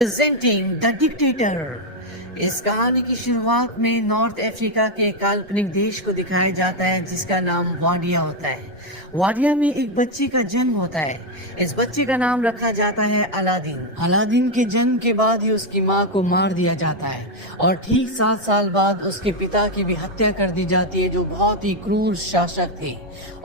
Presenting the dictator. इस कहानी की शुरुआत में नॉर्थ अफ्रीका के काल्पनिक देश को दिखाया जाता है जिसका नाम वाडिया होता है। वाडिया में एक बच्चे का जन्म होता है। इस बच्चे का नाम रखा जाता है अलादीन। अलादीन के जन्म के बाद ही उसकी माँ को मार दिया जाता है और ठीक 7 साल बाद उसके पिता की भी हत्या कर दी जाती है, जो बहुत ही क्रूर शासक थे।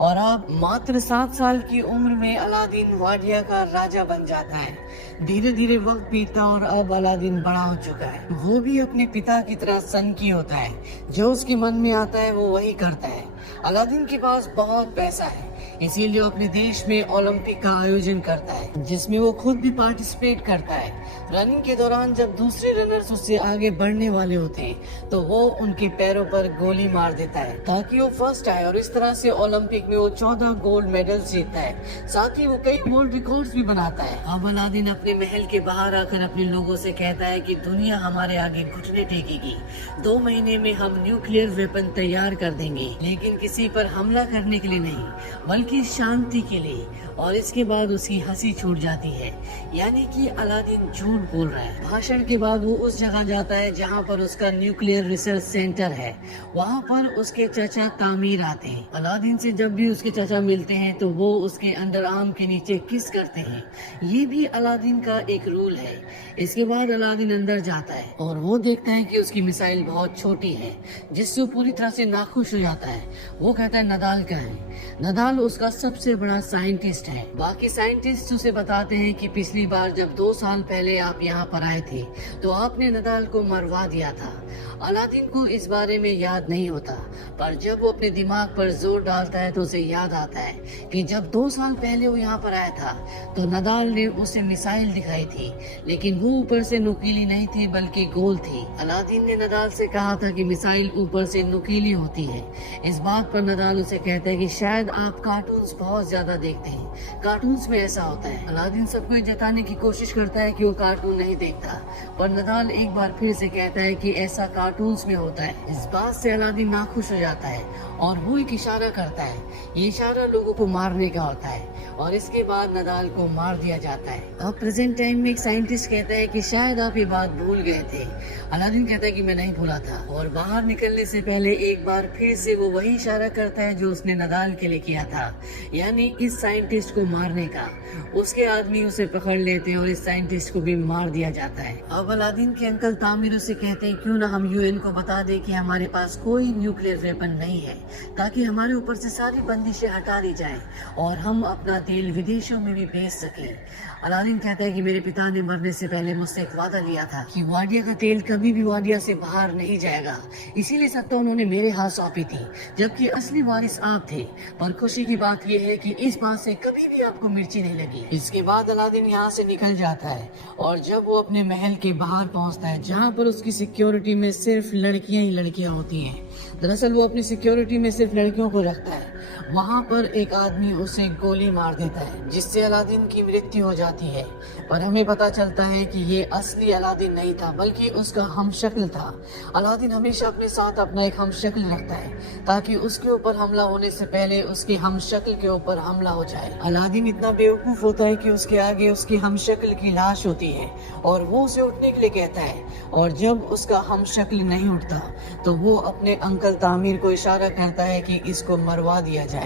और अब मात्र 7 साल की उम्र में अलादीन वाडिया का राजा बन जाता है। धीरे धीरे वक्त बीतता और अब अलादीन बड़ा हो चुका है। वो भी अपने पिता की तरह सनकी होता है, जो उसके मन में आता है वो वही करता है। अलादीन के पास बहुत पैसा है, इसीलिए वो अपने देश में ओलंपिक का आयोजन करता है, जिसमें वो खुद भी पार्टिसिपेट करता है। रनिंग के दौरान जब दूसरे रनर्स उससे आगे बढ़ने वाले होते हैं तो वो उनके पैरों पर गोली मार देता है ताकि वो फर्स्ट आए, और इस तरह से ओलंपिक में वो 14 गोल्ड मेडल जीतता है। साथ ही वो कई वर्ल्ड रिकॉर्ड्स भी बनाता है। अब अलादीन अपने महल के बाहर आकर अपने लोगों से कहता है कि दुनिया हमारे आगे घुटने टेकेगी। 2 महीने में हम न्यूक्लियर वेपन तैयार कर देंगे, लेकिन किसी पर हमला करने के लिए नहीं, बल्कि शांति के लिए। और इसके बाद उसकी हंसी छूट जाती है, यानी कि अलादीन झूठ बोल रहा है। भाषण के बाद वो उस जगह जाता है जहाँ पर उसका न्यूक्लियर रिसर्च सेंटर है। वहाँ पर उसके चाचा तामीर आते हैं। अलादीन से जब भी उसके चाचा मिलते हैं तो वो उसके अंडर आर्म के नीचे किस करते हैं। ये भी अलादीन का एक रूल है। इसके बाद अलादीन अंदर जाता है और वो देखता है कि उसकी मिसाइल बहुत छोटी है, जिससे वो पूरी तरह से नाखुश हो जाता है। वो कहता है नदाल का है। नदाल उसका सबसे बड़ा साइंटिस्ट है। बाकी साइंटिस्ट उसे बताते हैं कि पिछली बार जब 2 साल पहले आप यहाँ पर आए थे तो आपने नदाल को मरवा दिया था। अलादीन को इस बारे में याद नहीं होता, पर जब वो अपने दिमाग पर जोर डालता है तो उसे याद आता है कि जब 2 साल पहले वो यहाँ पर आया था तो नदाल ने उसे मिसाइल दिखाई थी, लेकिन वो ऊपर से नुकीली नहीं थी बल्कि गोल थी। अलादीन ने नदाल से कहा था कि मिसाइल ऊपर से नुकीली होती है। इस बात पर नदाल उसे कहता है कि शायद आप कार्टून्स बहुत ज्यादा देखते हैं, कार्टून्स में ऐसा होता है। अलादीन सबको जताने की कोशिश करता है कि वो कार्टून नहीं देखता, पर नदाल एक बार फिर से कहता है कि ऐसा कार्टून्स में होता है। इस बात से अलादीन नाखुश हो जाता है और वो एक इशारा करता है। ये इशारा लोगों को मारने का होता है और इसके बाद नदाल को मार दिया जाता है। अब प्रेजेंट टाइम में एक साइंटिस्ट कहता है कि शायद आप ये बात भूल गए थे। अलादीन कहता है कि मैं नहीं भूला था, और बाहर निकलने से पहले एक बार फिर से वो वही इशारा करता है जो उसने नदाल के लिए किया था, यानी इस साइंटिस्ट को मारने का। उसके आदमी उसे पकड़ लेते हैं और इस साइंटिस्ट को भी मार दिया जाता है। अब अलादीन के अंकल तामिर उसे कहते हैं क्यों ना हम यूएन को बता दें कि हमारे पास कोई न्यूक्लियर वेपन नहीं है, ताकि हमारे ऊपर से सारी बंदिशें हटा दी जाएं और हम अपना तेल विदेशों में भी भेज सकें। अलादीन कहता है कि मेरे पिता ने मरने से पहले मुझसे एक वादा लिया था कि वाडिया का तेल कभी भी वाडिया से बाहर नहीं जाएगा, इसीलिए सत्ता उन्होंने मेरे हाथ सौंपी थी, जबकि असली वारिस आप थे। पर खुशी की बात यह है कि इस बात से कभी भी आपको मिर्ची नहीं लगी। इसके बाद अलादीन यहाँ से निकल जाता है और जब वो अपने महल के बाहर पहुँचता है जहाँ पर उसकी सिक्योरिटी में सिर्फ लड़कियाँ ही लड़कियाँ होती हैं। दरअसल वो अपनी सिक्योरिटी में सिर्फ लड़कियों को रखता है। वहाँ पर एक आदमी उसे गोली मार देता है, जिससे अलादीन की मृत्यु हो जाती है। पर हमें पता चलता है कि ये असली अलादीन नहीं था, बल्कि उसका हमशक्ल था। अलादीन हमेशा अपने साथ अपना एक हमशक्ल रखता है ताकि उसके ऊपर हमला होने से पहले उसके हमशक्ल के ऊपर हमला हो जाए। अलादीन इतना बेवकूफ होता है कि उसके आगे उसके हमशक्ल की लाश होती है और वो उसे उठने के लिए कहता है, और जब उसका हमशक्ल नहीं उठता तो वो अपने अंकल तामिर को इशारा करता है कि इसको मरवा दिया जाए।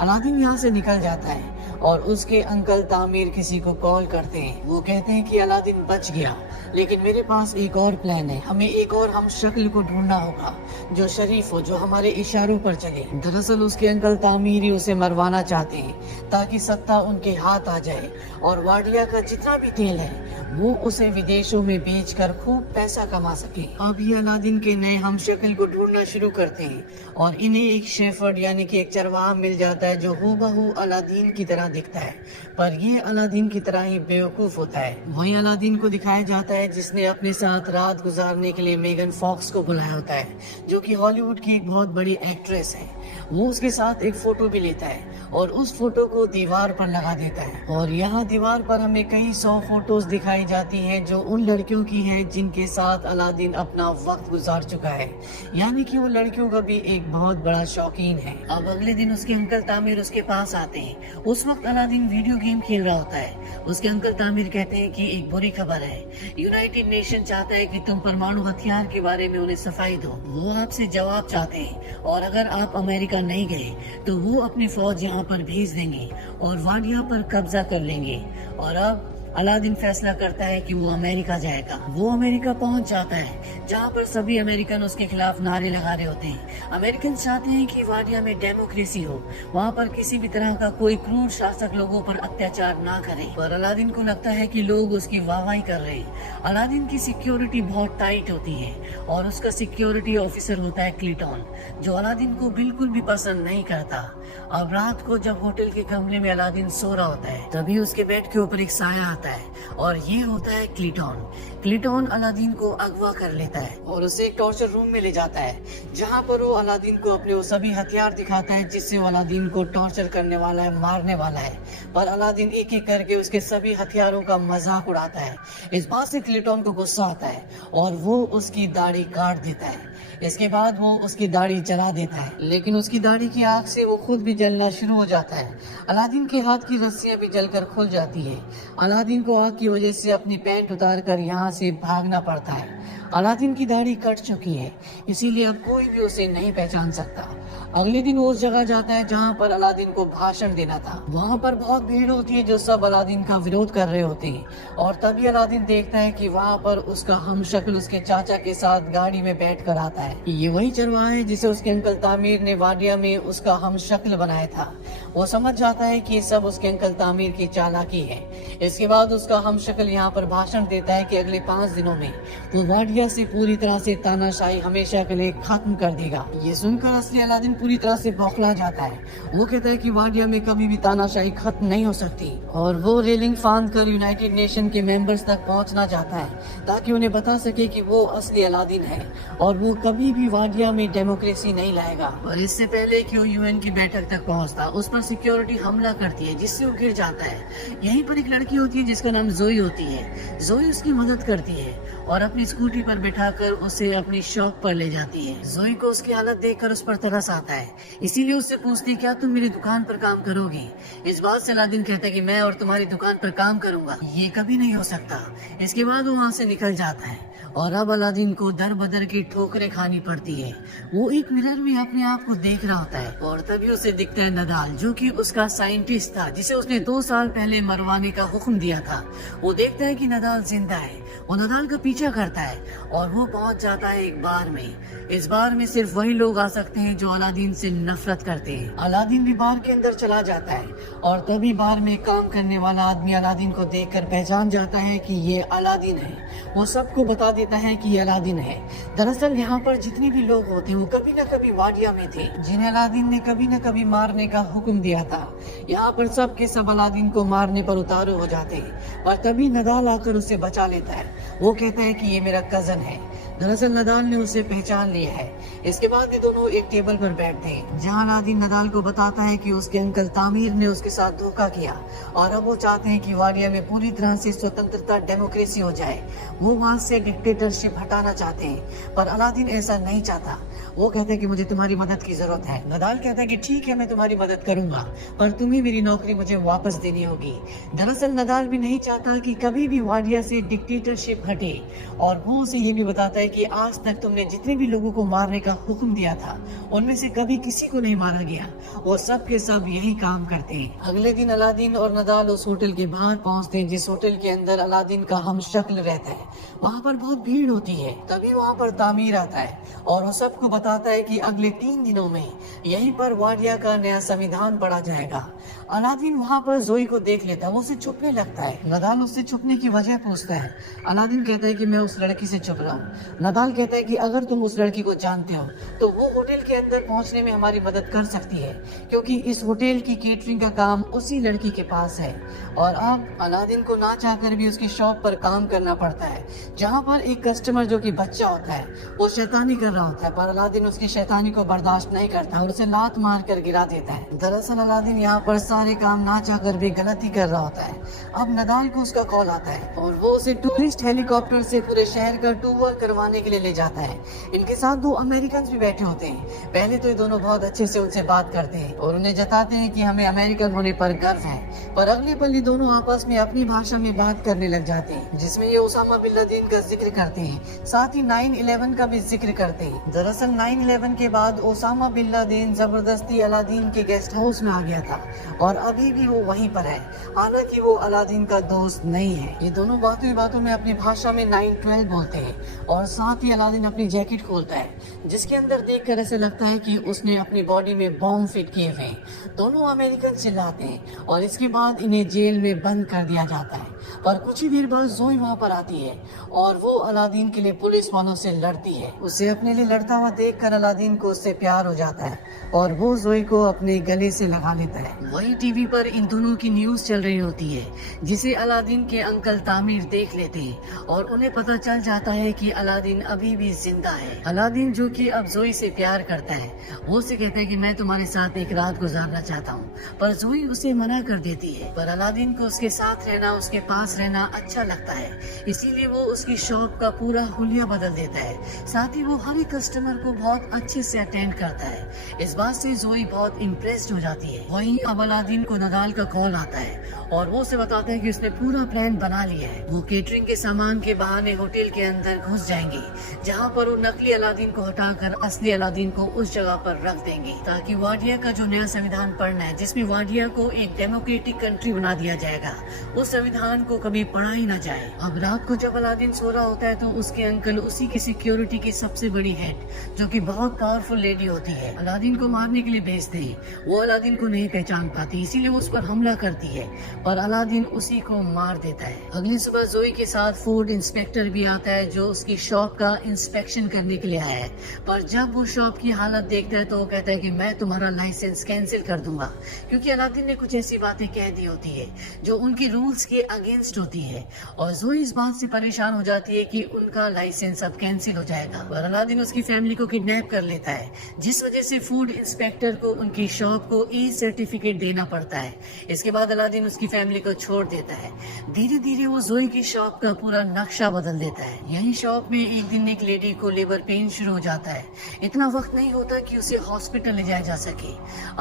अलादीन यहाँ से निकल जाता है और उसके अंकल तामिर किसी को कॉल करते हैं। वो कहते हैं कि अलादीन बच गया, लेकिन मेरे पास एक और प्लान है। हमें एक और हमशक्ल को ढूंढना होगा जो शरीफ हो, जो हमारे इशारों पर चले। दरअसल उसके अंकल तामिर ही उसे मरवाना चाहते हैं ताकि सत्ता उनके हाथ आ जाए और वाडिया का जितना भी तेल है वो उसे विदेशों में बेचकर खूब पैसा कमा सके। अब ये अलादीन के नए हमशक्ल को ढूंढना शुरू करते हैं और इन्हें एक शेफर्ड यानी कि एक चरवाहा मिल जाता है जो हूबहू अलादीन की तरह दिखता है, पर ये अलादीन की तरह ही बेवकूफ होता है। वही अलादीन को दिखाया जाता है जिसने अपने साथ रात गुजारने के लिए मेगन फॉक्स को बुलाया होता है, जो कि हॉलीवुड की एक बहुत बड़ी एक्ट्रेस है। वो उसके साथ एक फोटो भी लेता है और उस फोटो को दीवार पर लगा देता है, और यहाँ दीवार पर हमें कई 100 फोटोज दिखाई जाती हैं जो उन लड़कियों की हैं जिनके साथ अलादीन अपना वक्त गुजार चुका है, यानी कि वो लड़कियों का भी एक बहुत बड़ा शौकीन है। अब अगले दिन उसके अंकल तामिर उसके पास आते हैं। उस वक्त वक्त अलादीन वीडियो गेम खेल रहा होता है। उसके अंकल तामिर कहते हैं कि एक बुरी खबर है, यूनाइटेड नेशन चाहता है कि तुम परमाणु हथियार के बारे में उन्हें सफाई दो। वो आपसे जवाब चाहते हैं और अगर आप अमेरिका नहीं गए तो वो अपनी फौज यहाँ पर भेज देंगे और वाडिया पर कब्जा कर लेंगे। और अब अलादीन फैसला करता है कि वो अमेरिका जाएगा। वो अमेरिका पहुंच जाता है जहां पर सभी अमेरिकन उसके खिलाफ नारे लगा रहे होते हैं। अमेरिकन चाहते हैं कि वाडिया में डेमोक्रेसी हो, वहां पर किसी भी तरह का कोई क्रूर शासक लोगों पर अत्याचार ना करे। पर अलादीन को लगता है कि लोग उसकी वाहवाही कर रहे हैं। अलादीन की सिक्योरिटी बहुत टाइट होती है और उसका सिक्योरिटी ऑफिसर होता है क्लिटॉन, जो अलादीन को बिल्कुल भी पसंद नहीं करता। अब रात को जब होटल के कमरे में अलादीन सो रहा होता है तभी उसके बेड के ऊपर एक साया आता है और ये होता है क्लिटॉन। क्लिटॉन अलादीन को अगवा कर लेता है और उसे एक टॉर्चर रूम में ले जाता है जहां पर वो अलादीन को अपने वो सभी हथियार दिखाता है जिससे वो अलादीन को टॉर्चर करने वाला है, मारने वाला है। पर अलादीन एक एक करके उसके सभी हथियारों का मजाक उड़ाता है। इस बात से क्लिटॉन को गुस्सा आता है और वो उसकी दाढ़ी काट देता है। इसके बाद वो उसकी दाढ़ी जला देता है, लेकिन उसकी दाढ़ी की आग से वो खुद भी जलना शुरू हो जाता है। अलादीन के हाथ की रस्सियां भी जलकर खुल जाती है। अलादीन को आग की वजह से अपनी पैंट उतार कर यहाँ से भागना पड़ता है। अलादीन की दाढ़ी कट चुकी है, इसीलिए अब कोई भी उसे नहीं पहचान सकता। अगले दिन वो उस जगह जाता है जहाँ पर अलादीन को भाषण देना था। वहाँ पर बहुत भीड़ होती है जो सब अलादीन का विरोध कर रहे होते हैं और तभी अलादीन देखता है कि वहाँ पर उसका हमशक्ल उसके चाचा के साथ गाड़ी में बैठ कर आता है। ये वही चरवाहा है जिसे उसके अंकल तामिर ने वाडिया में उसका हमशक्ल बनाया था। वो समझ जाता है कि ये सब उसके अंकल तामिर की चालाकी है। इसके बाद उसका हमशक्ल यहाँ पर भाषण देता है कि अगले 5 दिनों में वो वाडिया से पूरी तरह से तानाशाही हमेशा के लिए खत्म कर देगा। ये सुनकर असली अलादीन पूरी तरह से बौखला जाता है। वो कहता है कि वाडिया में कभी भी तानाशाही खत्म नहीं हो सकती और वो रेलिंग फांद कर यूनाइटेड नेशन के मेंबर्स तक पहुंचना चाहता है ताकि उन्हें बता सके कि वो असली अलादीन है और वो कभी भी वाडिया में डेमोक्रेसी नहीं लाएगा। और इससे पहले कि वो यूएन की बैठक तक पहुंचता, उस पर सिक्योरिटी हमला करती है जिससे वो गिर जाता है। यहीं पर एक लड़की होती है जिसका नाम जोई होती है। जोई उसकी मदद करती है और अपनी स्कूटी पर बिठाकर उसे अपनी शॉप पर ले जाती है। जोई को उसकी हालत देखकर उस पर तरस आता है, इसीलिए उससे पूछती है, क्या तुम मेरी दुकान पर काम करोगी? इस बात से अलादीन कहता है कि मैं और तुम्हारी दुकान पर काम करूंगा, ये कभी नहीं हो सकता। इसके बाद वो वहाँ से निकल जाता है और अब अलादीन को दर बदर की ठोकरें खानी पड़ती है। वो एक मिरर में अपने आप को देख रहा होता है और तभी उसे दिखता है नदाल, जो कि उसका साइंटिस्ट था जिसे उसने 2 साल पहले मरवाने का हुक्म दिया था। वो देखता है कि नदाल जिंदा है। वो नदाल का पीछा करता है और वो पहुंच जाता है एक बार में। इस बार में सिर्फ वही लोग आ सकते हैं जो अलादीन से नफरत करते हैं। अलादीन भी बार के अंदर चला जाता है और तभी बार में काम करने वाला आदमी अलादीन को देखकर पहचान जाता है कि ये अलादीन है। वो सबको बता देता है कि ये अलादीन है। दरअसल यहाँ पर जितने भी लोग होते हैं वो कभी न कभी वाडिया में थे, जिन्हें अलादीन ने कभी न कभी मारने का हुक्म दिया था। यहाँ पर सब के सब अलादीन को मारने पर उतारू हो जाते हैं और तभी नदाल आकर उसे बचा लेता है। वो कहता है कि ये मेरा कजन है। दरअसल नदाल ने उसे पहचान लिया है। इसके बाद ये दोनों एक टेबल पर बैठते हैं जहां अलादीन नदाल को बताता है कि उसके अंकल तामिर ने उसके साथ धोखा किया और अब वो चाहते हैं कि वाडिया में पूरी तरह से स्वतंत्रता, डेमोक्रेसी हो जाए। वो वहां से डिक्टेटरशिप हटाना चाहते हैं पर अलादीन ऐसा नहीं चाहता। वो कहते हैं कि मुझे तुम्हारी मदद की जरूरत है। नदाल कहता है कि ठीक है, मैं तुम्हारी मदद करूंगा, पर तुम्हें मेरी नौकरी मुझे वापस देनी होगी। दरअसल नदाल भी नहीं चाहता कि कभी भी वाडिया से डिक्टेटरशिप हटे और वो उसे ये भी बताता है कि आज तक तुमने जितने भी लोगों को मारने का हुक्म दिया था उनमें से कभी किसी को नहीं मारा गया। वो सब के सब यही काम करते हैं। अगले दिन अलादीन और नदाल उस होटल के बाहर पहुंचते हैं जिस होटल के अंदर अलादीन का हमशक्ल रहता है। वहाँ पर बहुत भीड़ होती है। तभी वहाँ पर तामिर आता है और वो सबको बताता है कि अगले 3 दिनों में यहीं पर वाडिया का नया संविधान पढ़ा जाएगा। अलादीन वहाँ पर जोई को देख लेता है, वो उसे छुपने लगता है। नदाल उससे छुपने की वजह पूछता है। अलादीन कहता है कि मैं उस लड़की से छुप रहा हूँ। नदाल कहता है कि अगर तुम उस लड़की को जानते हो तो वो होटल के अंदर पहुंचने में हमारी मदद कर सकती है, क्योंकि इस होटल की केटरिंग का काम उसी लड़की के पास है। और अब अलादीन को ना चाहकर भी उसकी शॉप पर काम करना पड़ता है, जहाँ पर एक कस्टमर जो कि बच्चा होता है वो शैतानी कर रहा होता है, पर अलादीन उसकी शैतानी को बर्दाश्त नहीं करता और उसे लात मार कर गिरा देता है। दरअसल अलादीन यहाँ पर सारे काम ना चाहकर भी गलती कर रहा होता है। अब नदाल को उसका कॉल आता है और वो उसे टूरिस्ट हेलीकॉप्टर से पूरे शहर का टूर करवा घुमाने के लिए ले जाता है। इनके साथ 2 अमेरिकन भी बैठे होते हैं। पहले तो ये दोनों बहुत अच्छे से उनसे बात करते हैं और उन्हें जताते हैं कि हमें अमेरिकन होने पर गर्व है, पर अगले पल ये दोनों आपस में अपनी भाषा में बात करने लग जाते हैं, जिसमें ये ओसामा बिन लादेन का जिक्र करते हैं, साथ ही 9/11 का भी जिक्र करते हैं। दरअसल 9/11 के बाद ओसामा बिन लादेन जबरदस्ती अलादीन के गेस्ट हाउस में आ गया था और अभी भी वो वहीं पर है, हालांकि वो अलादीन का दोस्त नहीं है। ये दोनों बातों ही बातों में अपनी भाषा में 9/12 बोलते हैं और साथ ही अलादीन अपनी जैकेट खोलता है, जिसके अंदर देखकर ऐसे लगता है कि उसने अपनी बॉडी में बॉम्ब फिट किए हुए हैं। दोनों अमेरिकन चिल्लाते हैं और इसके बाद इन्हें जेल में बंद कर दिया जाता है। पर कुछ ही देर बाद जोई वहाँ पर आती है और वो अलादीन के लिए पुलिस वालों से लड़ती है। उसे अपने लिए लड़ता हुआ देखकर अलादीन को उससे प्यार हो जाता है और वो जोई को अपने गले से लगा लेता है। वही टीवी पर इन दोनों की न्यूज चल रही होती है, जिसे अलादीन के अंकल तामिर देख लेते हैं और उन्हें पता चल जाता है कि अलादीन अभी भी जिंदा है। अलादीन, जो कि अब जोई से प्यार करता है, वो उसे कहता है कि मैं तुम्हारे साथ एक रात गुजारना चाहता हूँ, पर जोई उसे मना कर देती है। पर अलादीन को उसके साथ रहना, उसके पास रहना अच्छा लगता है, इसीलिए वो उसकी शॉप का पूरा हुलिया बदल देता है। साथ ही वो हर एक कस्टमर को बहुत अच्छे से अटेंड करता है। इस बात से जोई बहुत इम्प्रेस्ड हो जाती है। वहीं अब अलादीन को नदाल का कॉल आता है और वो उसे बताता है कि उसने पूरा प्लान बना लिया है। वो केटरिंग के सामान के बहाने होटल के अंदर घुस जाएंगे, जहाँ पर वो नकली अलादीन को हटाकर असली अलादीन को उस जगह पर रख देंगे, ताकि वाडिया का जो नया संविधान पढ़ना है, जिसमें वाडिया को एक डेमोक्रेटिक कंट्री बना दिया जाएगा, उस संविधान को कभी पढ़ा ही न जाए। अब रात को जब अलादीन सो रहा होता है तो उसके अंकल उसी की सिक्योरिटी की सबसे बड़ी हेड, जो कि बहुत पावरफुल लेडी होती है, अलादीन को मारने के लिए भेजते हैं। वो अलादीन को नहीं पहचान पाती, इसीलिए वो उस पर हमला करती है और अलादीन उसी को मार देता है। अगली सुबह जोई के साथ फूड इंस्पेक्टर भी आता है, जो उसकी शॉप का इंस्पेक्शन करने के लिए आया है। पर जब वो शॉप की हालत देखता है तो वो कहता है कि मैं तुम्हारा लाइसेंस कैंसिल कर दूंगा, क्योंकि अलादीन ने कुछ ऐसी बातें कह दी होती है जो उनकी रूल्स के अगेंस्ट होती है। और जोई इस बात से परेशान हो जाती है कि उनका लाइसेंस अब कैंसिल हो जाएगा। पर अलादीन उसकी फैमिली को किडनैप कर लेता है, जिस वजह से फूड इंस्पेक्टर को उनकी शॉप को ई सर्टिफिकेट देना पड़ता है। इसके बाद अलादीन उसकी फैमिली को छोड़ देता है। धीरे धीरे वो जोई की शॉप का पूरा नक्शा बदल देता है। यही शॉप में एक दिन एक लेडी को लेबर पेन शुरू हो जाता है। इतना वक्त नहीं होता कि उसे हॉस्पिटल ले जाया जा सके।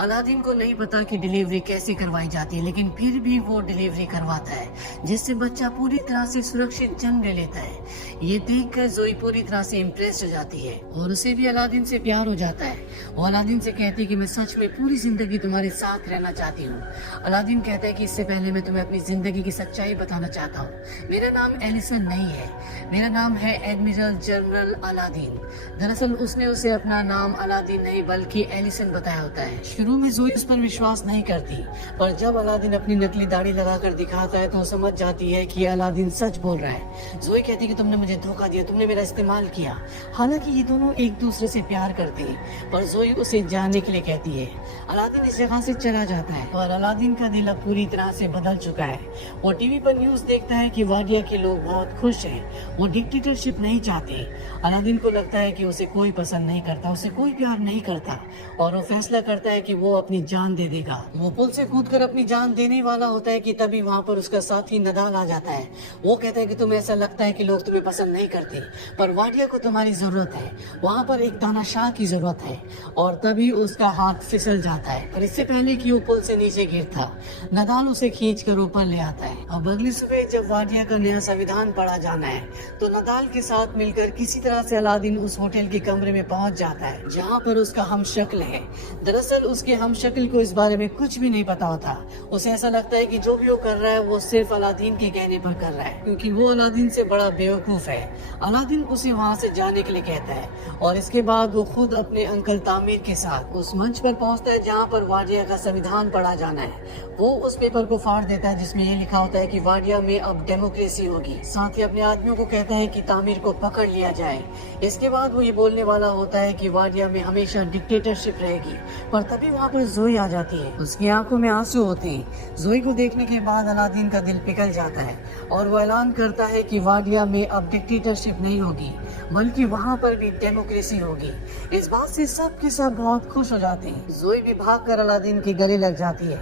अलादीन को नहीं पता कि डिलीवरी कैसे करवाई जाती है, लेकिन फिर भी वो डिलीवरी करवाता है, जिससे बच्चा पूरी तरह से सुरक्षित जन्म ले लेता है। ये देखकर जोई पूरी तरह से इम्प्रेस हो जाती है और उसे भी अलादीन से प्यार हो जाता है। वो अलादीन से कहती है कि मैं सच में पूरी जिंदगी तुम्हारे साथ रहना चाहती हूँ। अलादीन कहता है कि इससे पहले मैं तुम्हें अपनी जिंदगी की सच्चाई बताना चाहता हूँ। मेरा नाम एलिसन नहीं है, मेरा नाम है एडमिरल जनरल अलादीन। दरअसल उसने उसे अपना नाम अलादीन नहीं बल्कि एलिसन बताया होता है। शुरू में जोई उस पर विश्वास नहीं करती, पर जब अलादीन अपनी नकली दाढ़ी लगाकर दिखाता है तो वो समझ जाती है कि अलादीन सच बोल रहा है। जोई कहती है कि तुमने मुझे धोखा दिया, तुमने मेरा इस्तेमाल किया। हालांकि ये दोनों एक दूसरे से प्यार करते हैं, पर जोई उसे जाने के लिए कहती है। अलादीन इस जगह से चला जाता है और अलादीन का दिल अब पूरी तरह से बदल चुका है। वो टीवी पर न्यूज देखता है कि वाडिया के लोग बहुत खुश हैं, वो डिक्टेटरशिप नहीं चाहते। अलादीन को लगता है कि उसे कोई पसंद नहीं करता, उसे कोई प्यार नहीं करता और वो फैसला करता है कि वो अपनी जान दे देगा। वो पुल से कूदकर अपनी जान देने वाला होता है कि तभी वहाँ पर उसका साथी नदाल आ जाता है। वो कहता है कि तुम्हें ऐसा लगता है कि लोग तुम्हें पसंद नहीं करते, पर वाडिया को तुम्हारी जरूरत है, वहाँ पर एक तानाशाह की जरूरत है। और तभी उसका हाथ फिसल जाता है, पर इससे पहले कि वो पुल से नीचे गिरता, नदाल उसे खींचकर ऊपर ले आता है। अब अगली सुबह जब वाडिया का नया संविधान पढ़ा जाना है तो नदाल के साथ मिलकर किसी तरह से अलादीन उस होटल के कमरे में पहुंच जाता है, जहां पर उसका हमशक्ल है। दरअसल उसके हमशक्ल को इस बारे में कुछ भी नहीं पता होता। उसे ऐसा लगता है कि जो भी वो कर रहा है वो सिर्फ अलादीन के कहने पर कर रहा है, क्योंकि वो अलादीन से बड़ा बेवकूफ है। अलादीन उसे वहाँ से जाने के लिए कहता है और इसके बाद वो खुद अपने अंकल तामिर के साथ उस मंच पर पहुंचता है जहाँ पर वाडिया का संविधान पढ़ा जाना है। वो उस पेपर को फाड़ देता है जिसमें ये लिखा होता है कि वाडिया में अब डेमोक्रेसी होगी। साथ ही अपने आदमियों को कहता है कि तामिर को पकड़ लिया जाए। इसके बाद वो ये बोलने वाला होता है कि वाडिया में हमेशा डिक्टेटरशिप रहेगी, पर तभी वहाँ पर जोई आ जाती है। उसकी आंखों में आंसू होते हैं। जोई को देखने के बाद अलादीन का दिल पिघल निकल जाता है और वो ऐलान करता है कि वाडिया में अब डिक्टेटरशिप नहीं होगी, बल्कि वहाँ पर भी डेमोक्रेसी होगी। इस बात से सब के सब बहुत खुश हो जाते हैं। जोई भी भागकर अलादीन के गले लग जाती है।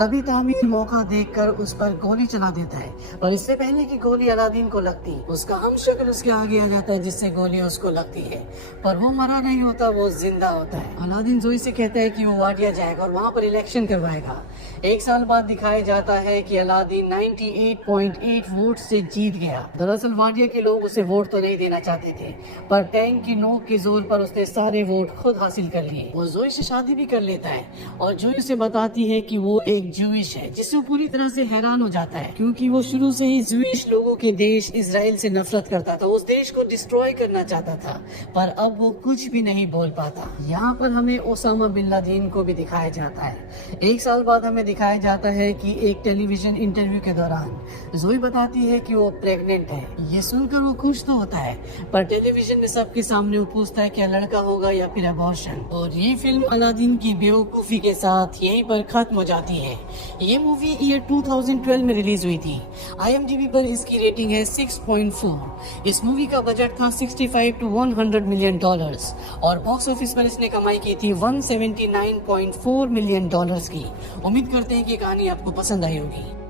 तभी तामीर मौका देखकर उस पर गोली चला देता है, और इससे पहले कि गोली अलादीन को लगती, उसका हमशक्ल उसके आगे आ जाता है जिससे गोली उसको लगती है, पर वो मरा नहीं होता, वो जिंदा होता है। अलादीन जोई से कहता है कि वो वाडिया जाएगा और वहाँ पर इलेक्शन करवाएगा। एक साल बाद दिखाया जाता है कि अलादीन 98.8 वोट से जीत गया। दरअसल वाडिया के लोग उसे वोट तो नहीं देना चाहते थे, पर टैंक की नोक के जोर पर उसने सारे वोट खुद हासिल कर लिए। वो जोई से शादी भी कर लेता है और जोई उसे बताती है कि वो एक जूइश है, जिससे वो पूरी तरह से हैरान हो जाता है, क्योंकि वो शुरू से ही जूइश लोगों के देश इजराइल से नफरत करता था, उस देश को डिस्ट्रॉय करना चाहता था, पर अब वो कुछ भी नहीं बोल पाता। यहाँ पर हमें ओसामा बिन लादेन को भी दिखाया जाता है। एक साल बाद हमें दिखाया जाता है कि एक टेलीविजन इंटरव्यू के दौरान जोई बताती है कि वो प्रेग्नेंट है। ये सुनकर वो खुश तो होता है, पर टेलीविजन में सबके सामने वो पूछता है क्या लड़का होगा या फिर अबॉर्शन। और ये फिल्म अलादीन की बेवकूफी के साथ यहीं पर खत्म हो जाती है। ये मूवी ईयर 2012 में रिलीज हुई थी। IMDb पर इसकी रेटिंग है 6.4। इस मूवी का बजट था 65 to 100 मिलियन डॉलर्स और बॉक्स ऑफिस पर इसने कमाई की थी 179.4 मिलियन डॉलर्स की। उम्मीद करते हैं कि कहानी आपको पसंद आई होगी।